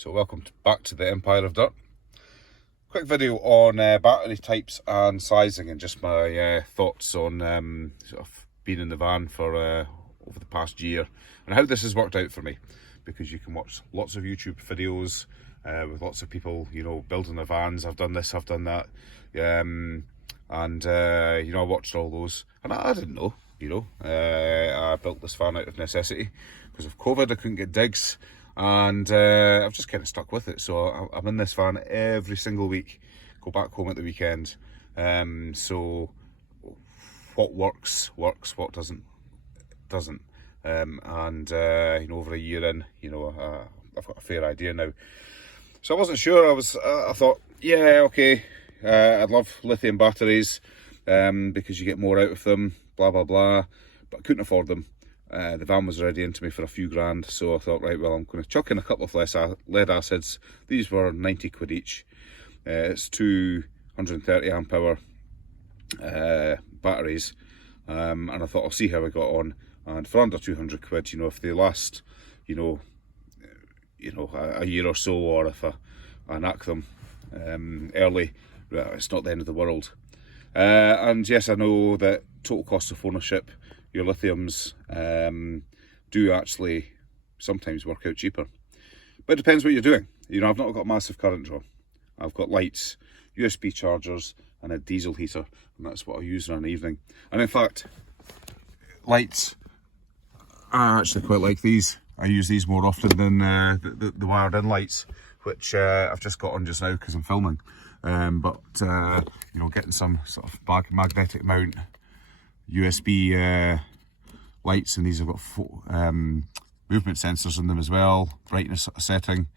So welcome back to the Empire of Dirt. Quick video on battery types and sizing, and just my thoughts on sort of being in the van for over the past year and how this has worked out for me, because you can watch lots of YouTube videos with lots of people, you know, building their vans. I've done this, I've done that, you know, I watched all those and I didn't know, you know, I built this van out of necessity because of COVID. I couldn't get digs. And I've just kind of stuck with it. So I'm in this van every single week, go back home at the weekend. So what works, what doesn't. And you know, over a year in, you know, I've got a fair idea now. So I wasn't sure. I thought, yeah, okay, I'd love lithium batteries because you get more out of them, blah, blah, blah. But I couldn't afford them. The van was already into me for a few grand, so I thought, right, well, I'm going to chuck in a couple of lead acids. These were 90 quid each. It's 230 amp hour batteries, and I thought I'll see how I got on. And for under 200 quid, you know, if they last, you know, a year or so, or if I knack them early, it's not the end of the world. And yes, I know that total cost of ownership, your lithiums do actually sometimes work out cheaper. But it depends what you're doing. You know, I've not got massive current draw. I've got lights, USB chargers, and a diesel heater, and that's what I use in an evening. And in fact, lights, I actually quite like these. I use these more often than the wired in lights, which I've just got on just now because I'm filming. But you know, getting some sort of magnetic mount USB lights, and these have got movement sensors in them as well, brightness setting.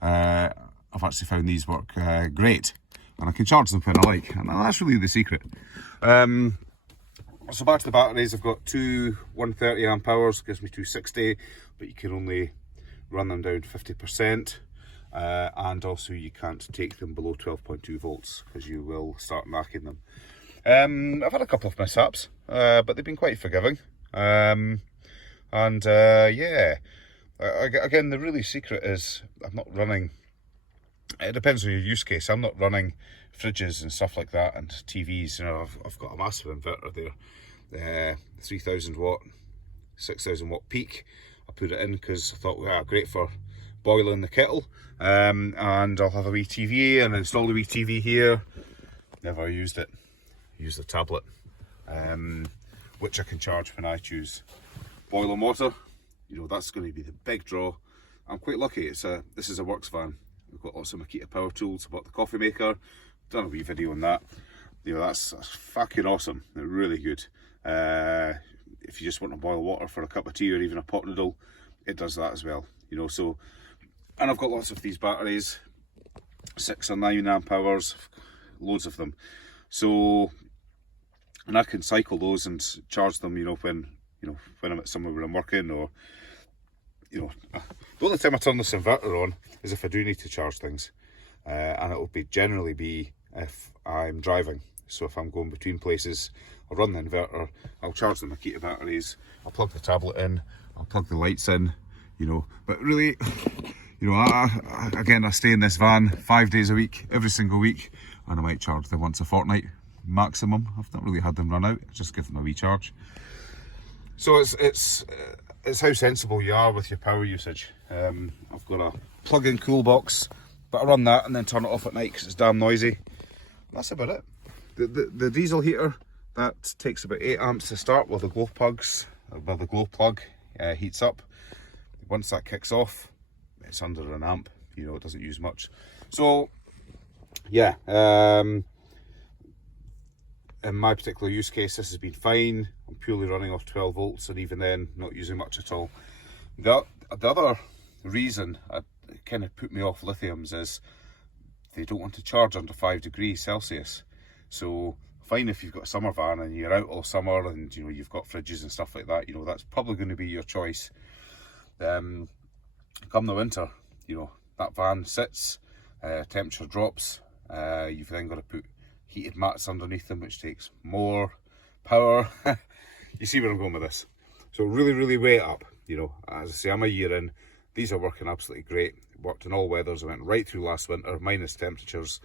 I've actually found these work great, and I can charge them when I like, and that's really the secret. So back to the batteries, I've got two 130 amp hours, gives me 260, but you can only run them down 50%, and also you can't take them below 12.2 volts because you will start knacking them. I've had a couple of mishaps, but they've been quite forgiving. Yeah, again, the really secret is I'm not running, it depends on your use case, I'm not running fridges and stuff like that and TVs. You know, I've got a massive inverter there, 3000 watt, 6000 watt peak. I put it in because I thought, well, great for boiling the kettle, and I'll have a wee TV and install the wee TV here. Never used it. Use the tablet, which I can charge when I choose. Boiling water, you know, that's going to be the big draw. I'm quite lucky. This is a works van. We've got lots of Makita power tools. I bought the coffee maker. Done a wee video on that. You know, that's fucking awesome. They're really good. If you just want to boil water for a cup of tea or even a pot noodle, it does that as well. You know, so, and I've got lots of these batteries, 6 or 9 amp hours, loads of them. So, and I can cycle those and charge them, you know, when I'm at somewhere where I'm working, or, you know, the only time I turn this inverter on is if I do need to charge things, and it will generally be if I'm driving. So if I'm going between places, I'll run the inverter, I'll charge the Makita batteries, I'll plug the tablet in, I'll plug the lights in, you know. But really, you know, I stay in this van 5 days a week, every single week, and I might charge them once a fortnight maximum. I've not really had them run out, just give them a wee charge. So it's how sensible you are with your power usage. I've got a plug-in cool box, but I run that and then turn it off at night because it's damn noisy. That's about it. The diesel heater, that takes about 8 amps to start while the glow plug heats up. Once that kicks off, it's under an amp. You know, it doesn't use much. So yeah, in my particular use case, this has been fine. I'm purely running off 12 volts, and even then, not using much at all. The other reason it kind of put me off lithiums is they don't want to charge under 5 degrees Celsius. So fine if you've got a summer van and you're out all summer and, you know, you've got fridges and stuff like that, you know, that's probably going to be your choice. Come the winter, you know, that van sits, temperature drops, you've then got to put heated mats underneath them, which takes more power. You see where I'm going with this. So really weigh it up. You know, as I say, I'm a year in. these are working absolutely great. Worked in all weathers. I went right through last winter, minus temperatures,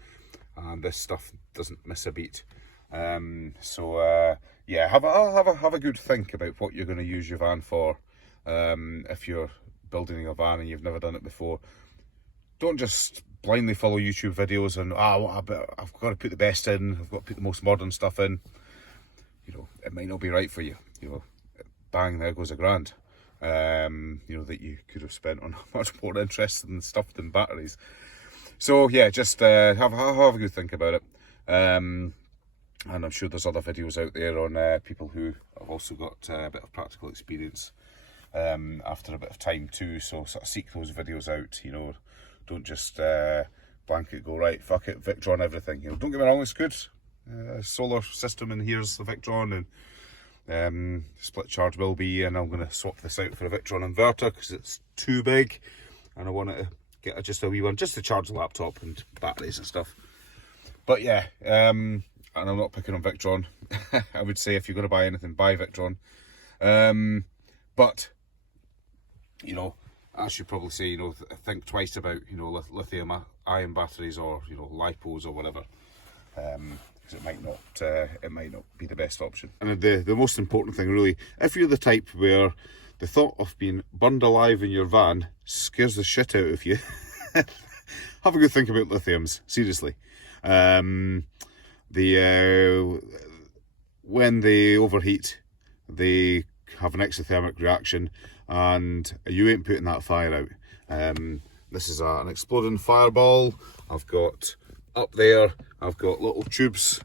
and this stuff doesn't miss a beat. Yeah, have a good think about what you're going to use your van for. If you're building a van and you've never done it before, don't just blindly follow YouTube videos and I've got to put the best in, I've got to put the most modern stuff in. You know, it might not be right for you. You know, bang, there goes £1,000. You know, that you could have spent on much more interesting stuff than batteries. So yeah, just have a good think about it. And I'm sure there's other videos out there on people who have also got a bit of practical experience after a bit of time too. So sort of seek those videos out. You know, don't just blanket go, right, fuck it, Victron everything. You know, don't get me wrong, it's good. Solar system, and here's the Victron, and split charge will be, and I'm going to swap this out for a Victron inverter because it's too big and I want it to get just a wee one just to charge the laptop and batteries and stuff. But yeah, and I'm not picking on Victron. I would say if you're going to buy anything, buy Victron. But you know, I should probably say, you know, think twice about, you know, lithium ion batteries, or, you know, lipos or whatever, because it might not be the best option. And the most important thing really, if you're the type where the thought of being burned alive in your van scares the shit out of you, have a good think about lithiums, seriously. When they overheat, they have an exothermic reaction, and you ain't putting that fire out. This is an exploding fireball. I've got up there, I've got little tubes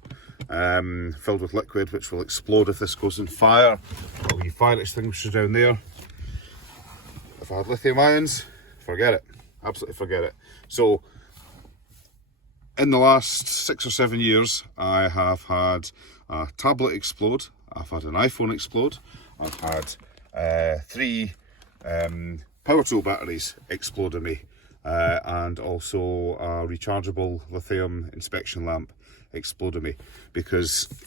filled with liquid which will explode if this goes in fire. Got a wee fire extinguisher down there. If I had lithium ions, forget it, absolutely forget it. So in the last 6 or 7 years, I have had a tablet explode, I've had an iPhone explode, I've had 3 power tool batteries explode on me, and also a rechargeable lithium inspection lamp explode on me,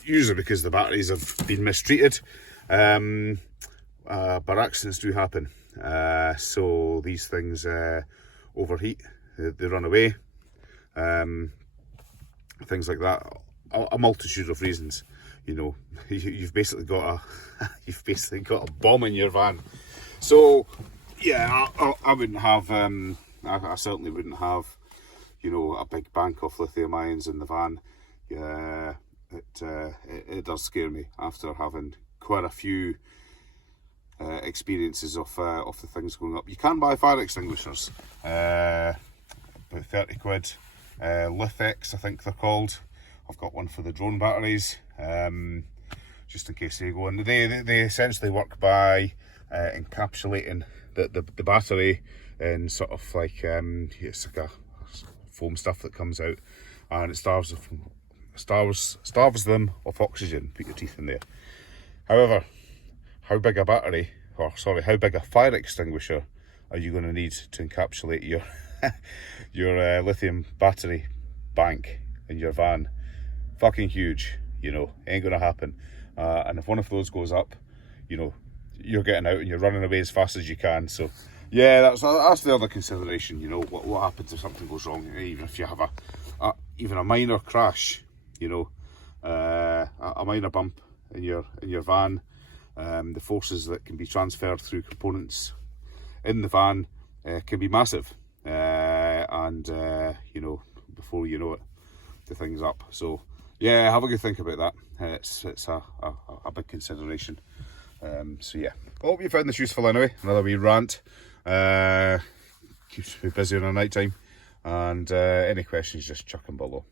usually because the batteries have been mistreated, but accidents do happen. So these things overheat, they run away, things like that. A multitude of reasons. You know, you've basically got a bomb in your van. So yeah, I wouldn't have I certainly wouldn't have, you know, a big bank of lithium ions in the van. Yeah, it does scare me after having quite a few experiences of the things going up. You can buy fire extinguishers, about 30 quid. Lithex, I think they're called. I've got one for the drone batteries, just in case they go in. They essentially work by encapsulating the battery in sort of like, it's like a foam stuff that comes out, and it starves them of oxygen. Put your teeth in there. However, how big a fire extinguisher are you going to need to encapsulate your your lithium battery bank in your van? Fucking huge, you know, ain't gonna happen. And if one of those goes up, you know, you're getting out and you're running away as fast as you can. So yeah, that's the other consideration. You know, what happens if something goes wrong, even if you have even a minor crash, you know, a minor bump in your van, the forces that can be transferred through components in the van can be massive, and you know, before you know it, the thing's up. So yeah, have a good think about that. It's a big consideration. So yeah, I hope you found this useful anyway. Another wee rant. Keeps me busy on a night time. And any questions, just chuck them below.